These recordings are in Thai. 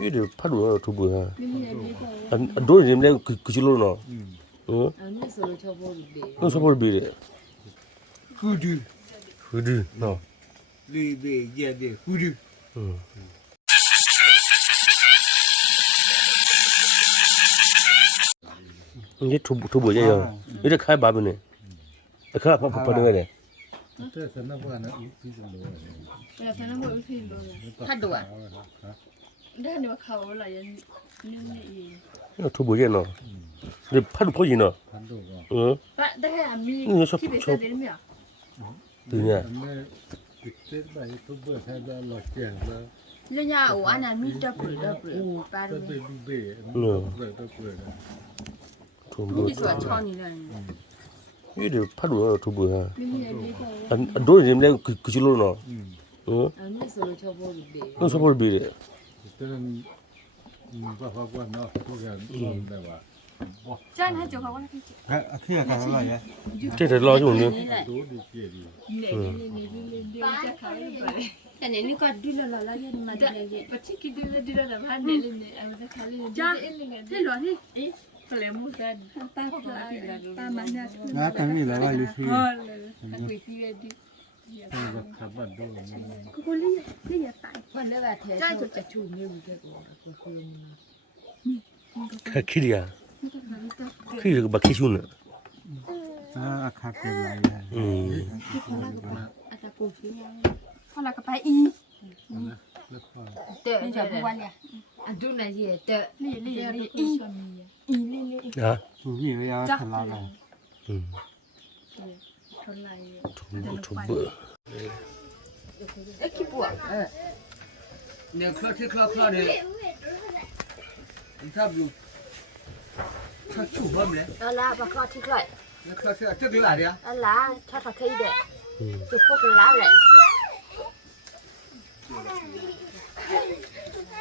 이게 파도 두부야. 안 돌이 내가 그 줄로나. 어? 아니 서로 쳐버리게. 너 서볼 비래. 후드 그래. 너. 리베 예베 후드 이게 두부야. 이제 칼 밥이네. 칼 밥 받는 거네. 어때서 나보다는 이쪽으로 야, 배는 뭐 이렇게 넣어. 파도야. 내가 내가 가올라 얘는 이. 두부야 너. 근데 파도 보이지 너. 반도가 응? 아, 내가 미. 이거 저 내리면. 그냥 근데 그때 봐이 또 살다 놓게서 그냥 오아나 미더블 빠르네. 베베 응. 그래 두부. 이게 좋아 천이네. 이게 파도 두부야. 미미야. 안 돌이 내가 그 줄로나. 어? 아니 서로 쳐버리게. 너 서볼 비래. 그때는 바하고 나 그게 나온다 봐 짠 해줘 가고 나지. 그냥 가라 야这老用呢。 도디 제리 네. 근데 니가 뒤로라라 얘는 맞네. 버티기 들으라 반대네. 아무튼 칼리. 자, 해로 아니. 에? 그래 무슨 빠마냐. 나 간이 나와 리시 한 귀피에디. 가봐도 그거 리야 빠. 근데가 대서 자주 내리고 그러나. 키리야. 키리가 막 키슈네. 아 카페라야 아까 고기야. 하나 가 빠이. 때 이제 뭐하냐? 안 두나 얘 때. 리. 아. 우리야 살라가 전라에. 두부. 애기 뭐야? 내 클라네 인터뷰 카투 뭐래 알아 봐 커티 클라이. 내 클라스 뜨들 아니야 알아 차타 케이데. 저 라래.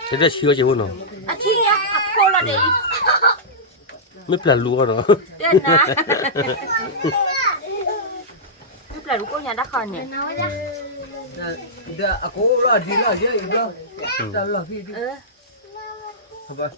제가 시어지 보노. 아 팅이야. 아폴라데. 몇 plan lúa đó. 됐나? Tức là cô nhà đã còn nhỉ? 다 아고 라디라 제 이거 달라 피디 봐봐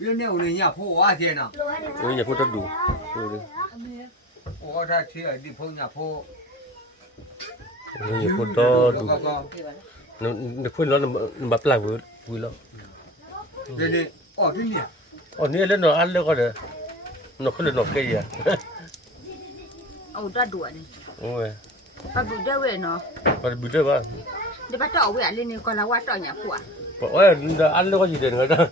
이네 오늘 야 포와 되나 Ôi nhà cô rất đủ. Rồi 오다 티야 디 포냐 포 nhà cô to đủ. Nó khuyên nó bắp lại vui lắm. 네네 어디냐 Nè lên nó ăn lên coi được. Nó không được nộp cây gì à? Ồ ra đuổi này. Ôi. Bà bụi đâu vậy nó? Còn bị rơi ba. Để bắt trọ vậy lên này còn là qua trọ nhà của. Ôi ăn lên có gì đến người ta.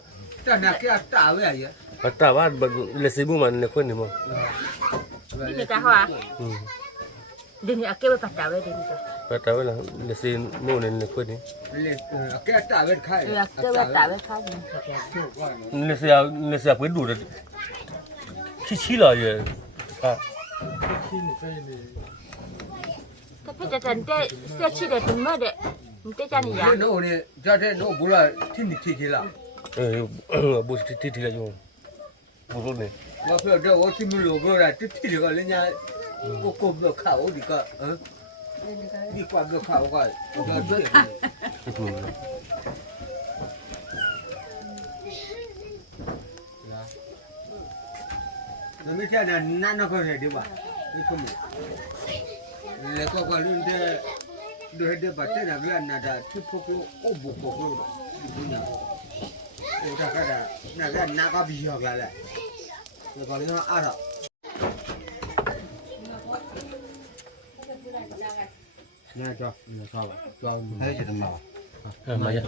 자 나게 따 왜야 Cả ba là gì mà nó khuyên thì mà. Đi người ta hoa. Ừ. Đi người kêu bắt trọ vậy đi người ta. Cả ta là gì mua nên là khuyên đi. cái 따 왜 khai Người kêu bắt trọ vậy khai gì? Là gì quyến đủ rồi. Chi là gì? À. Cái phải chân tê chi để từng mơ để. Tê chân gì vậy? nó 오늘 저한테 너 몰라 티니티라 Bố thì là dùng. Bố luôn này. 와 그래 저 어디 물로 그러라 티티가 그냥 꼭꼭 가오 니까 어 니과 그 가오가 너 밑에는 나는 거래 돼봐 이거 뭐 내가 걸는데 너희들 봤잖아 왜 나다 티포고 오보고 뭐냐 오다가다 나가 나가 비어가래 내가 그냥 알아 nè cho sao cho thấy gì mà Mà vậy.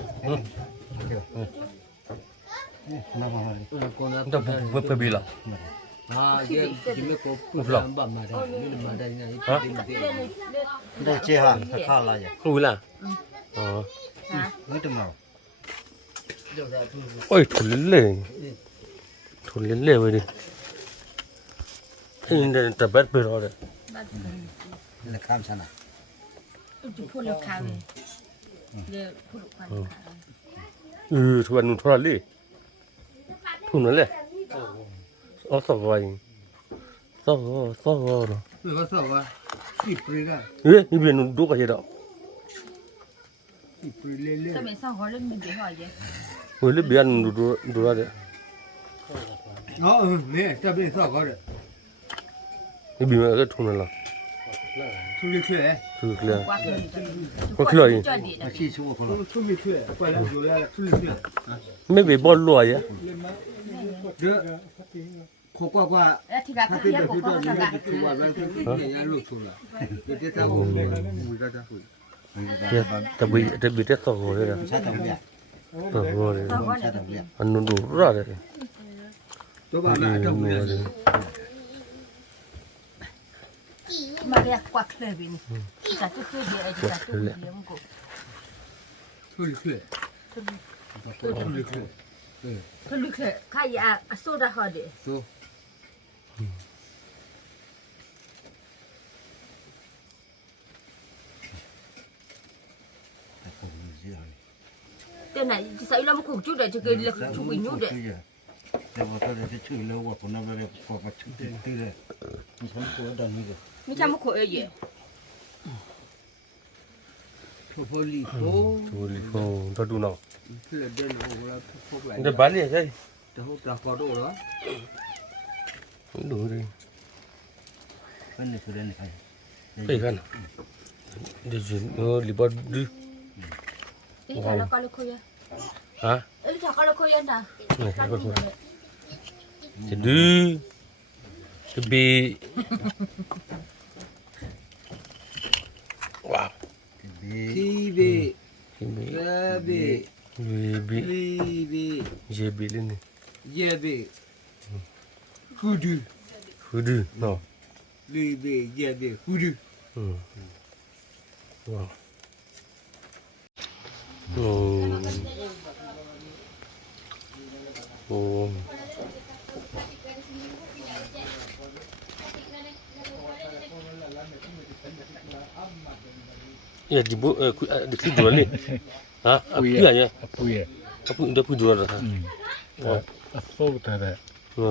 nó không Chúng ta vừa bị là. à giờ chỉ mới có làm bẩm mà đây nhưng mà đây này Hả? đây chia hàng thật khá là vậy Ui là. Ờ. nói chung nào Ôi thốn lên lề vậy đi. Thế nên tập bát bê rồi đấy. là cam sao nào จุดพูดแล้วคำเดี๋ยวพูดควัน ทุกวันนู้นทุกเลยพูดนั่นแหละอ๋อสองวันสองเนาะ นี่ก็สอบว่าสิบปีละ เฮ้ยนี่เป็นดูกันเยอะดอก สิบปีเรื่อย สมัยสองเขาเล่นมันเดี๋ยวหน่อยเยอะ เฮ้ยเรื่องเบียนดูอะไร ๆอ๋อเนี่ยจะเป็นสอบก็ได้ นี่บีมันก็ทุนนั่นแหละ ทุเรียนเชื่อ คือเคลียร์ กว่าคืน ก็เคลียร์ จอดดีนะ ขี้ชั่วคนละ ทุเรียนเชื่อกว่าแล้วอยู่แล้วทุเรียนเชื่อ ไม่ไปบอลลอยอ่ะ เด้อขอกว่า แล้วที่แบบเทียบกับพ่อทำแบบ ทุกวันแล้วคือเนี่ยลูกทุนละเดี๋ยวจะทำมือจะคุย แต่บีเตสองเลยนะ ใช่ตรงเนี้ย สองเลย ใช่ตรงเนี้ย อันนู้นดูอะไร ตัวบ้านน่ะจะมือ มาเรียกกว่าเคยบินจากที่คือเดียวไอ้จากที่เดียวมันก็ ทุเรียนเชื่อทุเรียนเชื่อ คือลึกเลยใครอยากสู้ได้หอดี ตัว แต่ผมเยอะเลย เดี๋ยวไหนใส่แล้วมันขู่จุดเดี๋ยวจะเกิดเรื่องชุบอีกนู่นเดี๋ยว แต่ว่าตอนนี้ชื่อแล้วว่าคนนั้นเลยพอมาชื่อตื้อเลยมีคนกลัวดังนี้เลย ไม่ใช่มันขู่เอ๋ย ทุกคนรีโฟ ดูดิโอ้ถ้าดูน้อง เพื่อเดินออกแล้วพวกไหล เดี๋ยวบ้านนี่ใช่ จะหุบตาคอดูเหรอ ดูดิ เป็นนี่คือเรื่องใคร ไปกันเดี๋ยวลิบอดู นี่ถ้าเราก็เลยคุย ฮะ ถ้าก็เลยคุยนะ นี่ก็คุยจะดูจะบีว้าว บี ทีบี ที่มี เรบี บี ลีบี เจบีเลยนี่ เยบีฮูดู คือดูเนาะ ลีบีเยบีฮูดู ว้าวโอ้โอ้ya di bu di sini jual ni ha apa ya Apuya. apa udah pun jual dah Asal tada. ha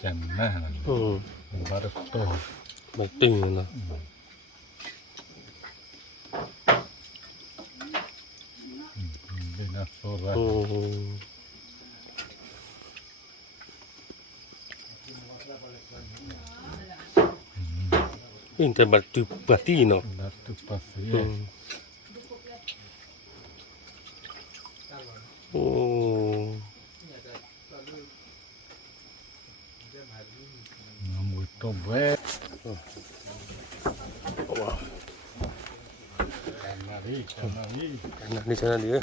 Jannah. Baru tu. penting lah Bina surah. ini tempat tu pasti no Batu pasir. oh Namu tu baik. wow Canari. nah ni sana dia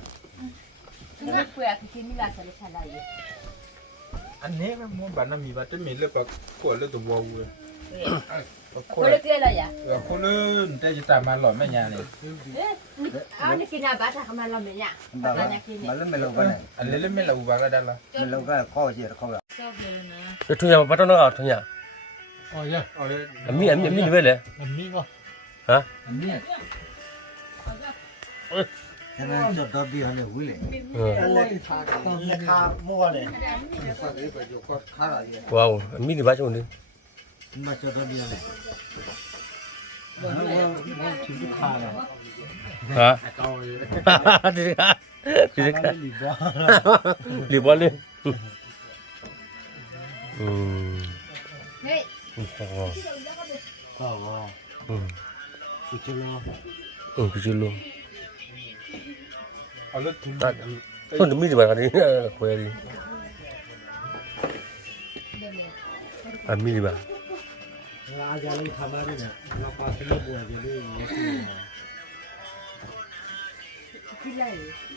นี่เปลือกที่นี่ละจะเลยใช้ได้ อันนี้มันมันบ้านมีบ้านจะมีเรื่องปลาขวดเรื่องตัววัวเลย คนละเกลือเลยอ่ะ คนเล่นแต่จะตามมาหล่อแม่ยาเนี่ย เอานี่กินอะไรบ้างถ้ามาเราเนี่ย บ้ามันเล่นไม่ลงกันเลย อันเล่นไม่ละอุบาก็ได้ละ ไม่ลงก็ข้อเสียข้อแบบ ชอบเลยนะ itu yang apa tu nak tu ya Oh ya. เอาเลย ami ni boleh Ini kok. ha Ini. ฉะนั้นจะดอบบี้เขาเนี่ยวิ่งเลย ราคามั่วเลยก็ได้ประโยชน์ก็ค่าอะไร wow ami ni baca ni มาจะดอบบี้เลย ชิ้นที่ค่าเลย ha tidak libur ni เฮ้ย oh ก็ว่าอีกชั่วโมง kecil lu เอาเลยทุน tak tu demi di mana ni query ami ni ba อาจารย์ทำอะไรเนี่ยเราพาไปเล่นบัวจะได้ยังไง ที่ไร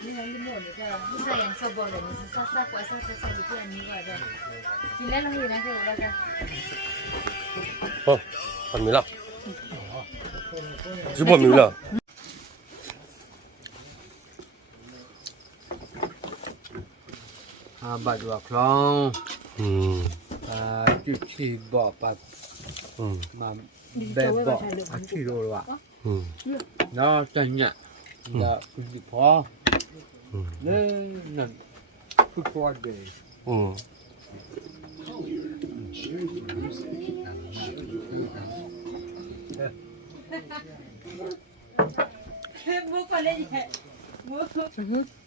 นี่นั่นที่หมดเลยจ้ะไม่ใช่ยังสบายเลยนี่ซักซักไว้ซักซักที่อันนี้ก็ได้กินแล้วเราเห็นนะเดี๋ยวเราจะ oh ami lah semua mi lah บาดว่าคลอง hmm จุดที่บ่อปัด อืม มาแบบบ่ออาชีโรวะ อืม เนาะจังเนี่ยจะคุณสิพอ อืม เลยนั่นฟุตบอลเดย์ อืม Mua con đây gì? Mua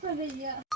con đây gì?